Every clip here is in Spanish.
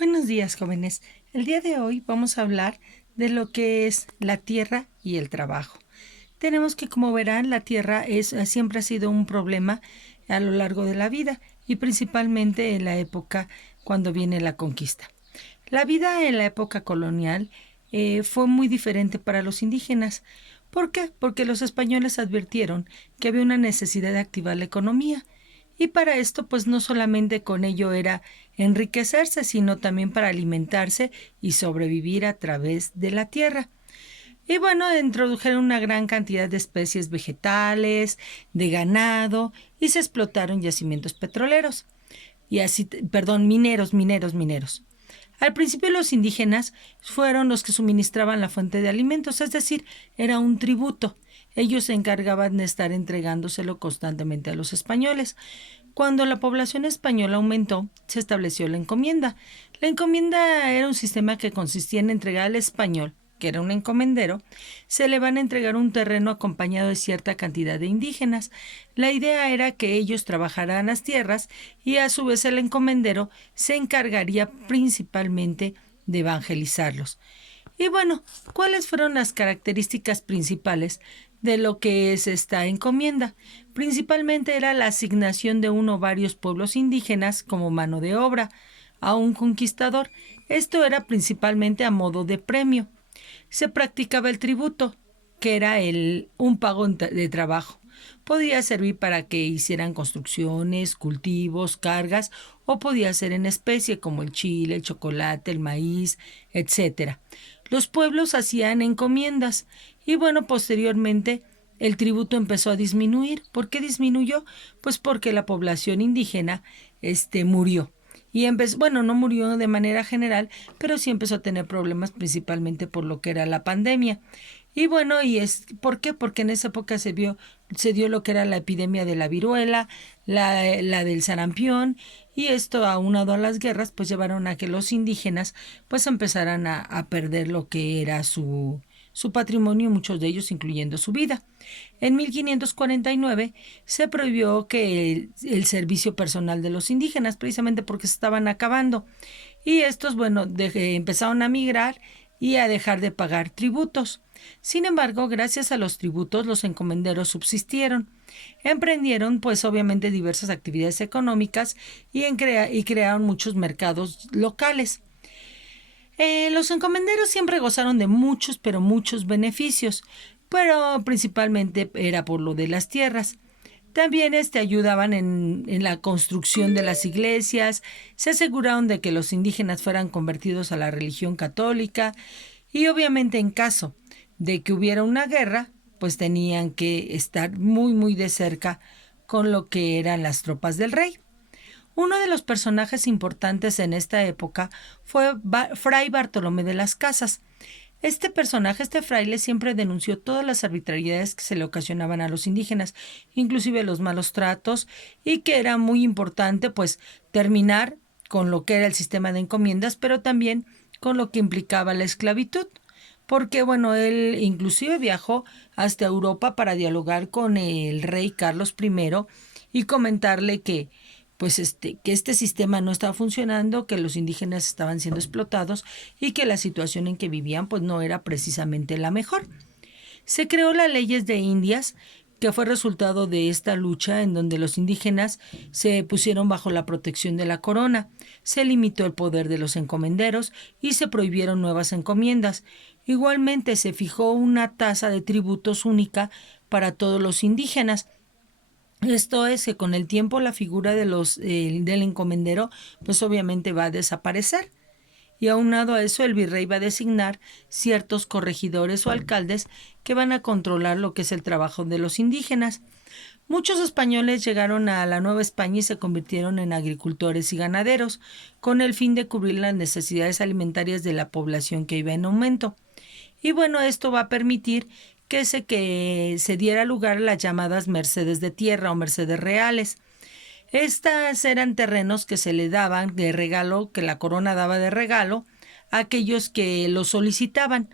Buenos días, jóvenes. El día de hoy vamos a hablar de lo que es la tierra y el trabajo. Tenemos que, como verán, la tierra siempre ha sido un problema a lo largo de la vida y principalmente en la época cuando viene la conquista. La vida en la época colonial fue muy diferente para los indígenas. ¿Por qué? Porque los españoles advirtieron que había una necesidad de activar la economía. Y para esto, pues no solamente con ello era enriquecerse, sino también para alimentarse y sobrevivir a través de la tierra. Y bueno, introdujeron una gran cantidad de especies vegetales, de ganado, y se explotaron yacimientos petroleros. Mineros. Al principio los indígenas fueron los que suministraban la fuente de alimentos, es decir, era un tributo. Ellos se encargaban de estar entregándoselo constantemente a los españoles. Cuando la población española aumentó, se estableció la encomienda. La encomienda era un sistema que consistía en entregar al español, que era un encomendero, se le van a entregar un terreno acompañado de cierta cantidad de indígenas. La idea era que ellos trabajaran las tierras y a su vez el encomendero se encargaría principalmente de evangelizarlos. Y bueno, ¿cuáles fueron las características principales de lo que es esta encomienda? Principalmente era la asignación de uno o varios pueblos indígenas como mano de obra a un conquistador. Esto era principalmente a modo de premio. Se practicaba el tributo, que era un pago de trabajo. Podía servir para que hicieran construcciones, cultivos, cargas, o podía ser en especie como el chile, el chocolate, el maíz, etcétera. Los pueblos hacían encomiendas y bueno, posteriormente el tributo empezó a disminuir. ¿Por qué disminuyó? Pues porque la población indígena murió. Y bueno, no murió de manera general, pero sí empezó a tener problemas principalmente por lo que era la pandemia. Y bueno, ¿por qué? Porque en esa época se dio lo que era la epidemia de la viruela, la del sarampión, y esto aunado a las guerras, pues llevaron a que los indígenas pues empezaran a perder lo que era su patrimonio, muchos de ellos incluyendo su vida. En 1549 se prohibió que el servicio personal de los indígenas, precisamente porque se estaban acabando. Y estos, bueno, empezaron a migrar y a dejar de pagar tributos. Sin embargo, gracias a los tributos, los encomenderos subsistieron. Emprendieron, pues, obviamente, diversas actividades económicas y crearon muchos mercados locales. Los encomenderos siempre gozaron de muchos, pero muchos beneficios, pero principalmente era por lo de las tierras. También ayudaban en la construcción de las iglesias, se aseguraron de que los indígenas fueran convertidos a la religión católica y obviamente en caso de que hubiera una guerra, pues tenían que estar muy muy de cerca con lo que eran las tropas del rey. Uno de los personajes importantes en esta época fue Fray Bartolomé de las Casas. Este fraile, siempre denunció todas las arbitrariedades que se le ocasionaban a los indígenas, inclusive los malos tratos, y que era muy importante, pues, terminar con lo que era el sistema de encomiendas, pero también con lo que implicaba la esclavitud. Porque, bueno, él inclusive viajó hasta Europa para dialogar con el rey Carlos I y comentarle que este sistema no estaba funcionando, que los indígenas estaban siendo explotados y que la situación en que vivían pues no era precisamente la mejor. Se creó las leyes de Indias, que fue resultado de esta lucha en donde los indígenas se pusieron bajo la protección de la corona, se limitó el poder de los encomenderos y se prohibieron nuevas encomiendas. Igualmente se fijó una tasa de tributos única para todos los indígenas. Esto es que con el tiempo la figura del encomendero pues obviamente va a desaparecer. Y aunado a eso el virrey va a designar ciertos corregidores o alcaldes que van a controlar lo que es el trabajo de los indígenas. Muchos españoles llegaron a la Nueva España y se convirtieron en agricultores y ganaderos, con el fin de cubrir las necesidades alimentarias de la población que iba en aumento. Y bueno, esto va a permitir que se diera lugar a las llamadas mercedes de tierra o mercedes reales. Estas eran terrenos que se le daban de regalo, que la corona daba de regalo a aquellos que lo solicitaban.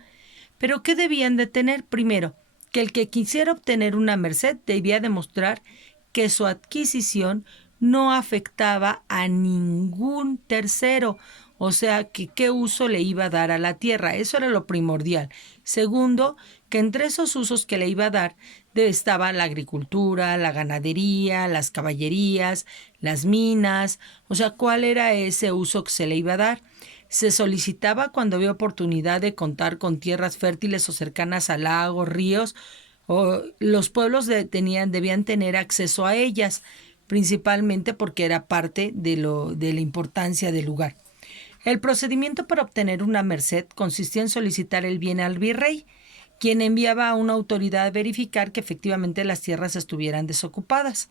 Pero ¿qué debían de tener? Primero, que el que quisiera obtener una merced debía demostrar que su adquisición no afectaba a ningún tercero. o sea, que qué uso le iba a dar a la tierra, eso era lo primordial. Segundo, que entre esos usos que le iba a dar estaba la agricultura, la ganadería, las caballerías, las minas, o sea, cuál era ese uso que se le iba a dar. Se solicitaba cuando había oportunidad de contar con tierras fértiles o cercanas a lagos, ríos, o los pueblos debían tener acceso a ellas, principalmente porque era parte de la importancia del lugar. El procedimiento para obtener una merced consistía en solicitar el bien al virrey, quien enviaba a una autoridad a verificar que efectivamente las tierras estuvieran desocupadas.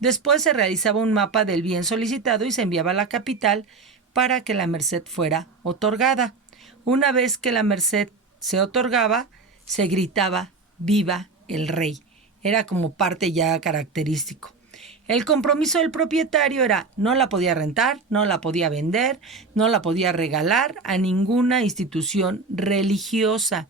Después se realizaba un mapa del bien solicitado y se enviaba a la capital para que la merced fuera otorgada. Una vez que la merced se otorgaba, se gritaba «Viva el rey». Era como parte ya característico. El compromiso del propietario era no la podía rentar, no la podía vender, no la podía regalar a ninguna institución religiosa.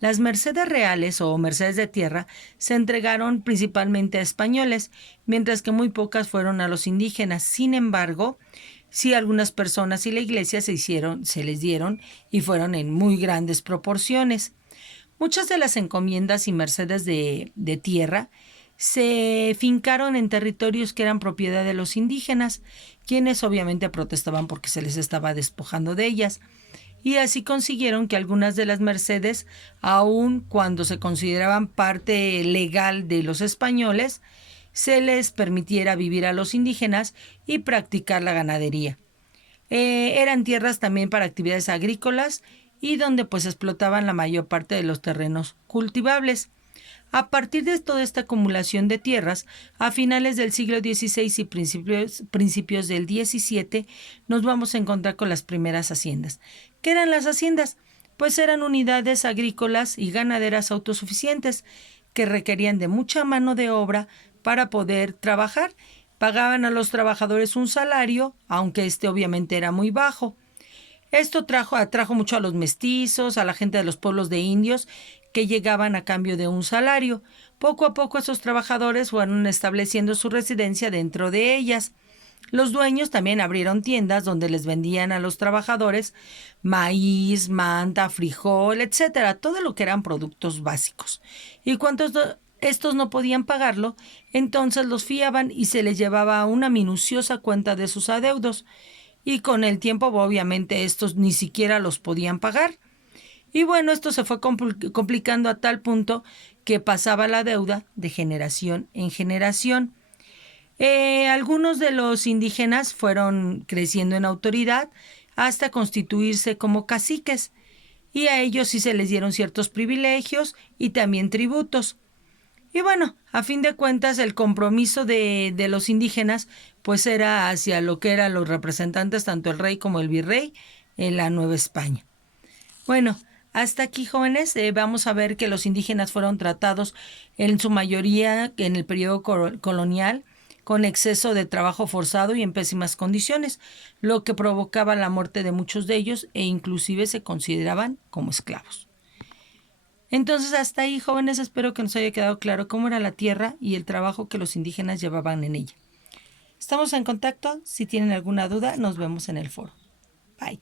Las mercedes reales o mercedes de tierra se entregaron principalmente a españoles, mientras que muy pocas fueron a los indígenas. Sin embargo, sí algunas personas y la iglesia se les dieron y fueron en muy grandes proporciones. Muchas de las encomiendas y mercedes de tierra se fincaron en territorios que eran propiedad de los indígenas, quienes obviamente protestaban porque se les estaba despojando de ellas. Y así consiguieron que algunas de las mercedes, aun cuando se consideraban parte legal de los españoles, se les permitiera vivir a los indígenas y practicar la ganadería. Eran tierras también para actividades agrícolas y donde pues explotaban la mayor parte de los terrenos cultivables. A partir de toda esta acumulación de tierras, a finales del siglo XVI y principios del XVII, nos vamos a encontrar con las primeras haciendas. ¿Qué eran las haciendas? Pues eran unidades agrícolas y ganaderas autosuficientes que requerían de mucha mano de obra para poder trabajar. Pagaban a los trabajadores un salario, aunque este obviamente era muy bajo. Esto atrajo mucho a los mestizos, a la gente de los pueblos de indios, que llegaban a cambio de un salario. Poco a poco esos trabajadores fueron estableciendo su residencia dentro de ellas. Los dueños también abrieron tiendas donde les vendían a los trabajadores maíz, manta, frijol, etcétera, todo lo que eran productos básicos. Y cuando estos no podían pagarlo, entonces los fiaban y se les llevaba una minuciosa cuenta de sus adeudos. Y con el tiempo, obviamente, estos ni siquiera los podían pagar. Y bueno, esto se fue complicando a tal punto que pasaba la deuda de generación en generación. Algunos de los indígenas fueron creciendo en autoridad hasta constituirse como caciques, y a ellos sí se les dieron ciertos privilegios y también tributos. Y bueno, a fin de cuentas, el compromiso de los indígenas pues era hacia lo que eran los representantes, tanto el rey como el virrey, en la Nueva España. Bueno, hasta aquí, jóvenes, vamos a ver que los indígenas fueron tratados en su mayoría en el periodo colonial con exceso de trabajo forzado y en pésimas condiciones, lo que provocaba la muerte de muchos de ellos e inclusive se consideraban como esclavos. Entonces, hasta ahí, jóvenes, espero que nos haya quedado claro cómo era la tierra y el trabajo que los indígenas llevaban en ella. Estamos en contacto. Si tienen alguna duda, nos vemos en el foro. Bye.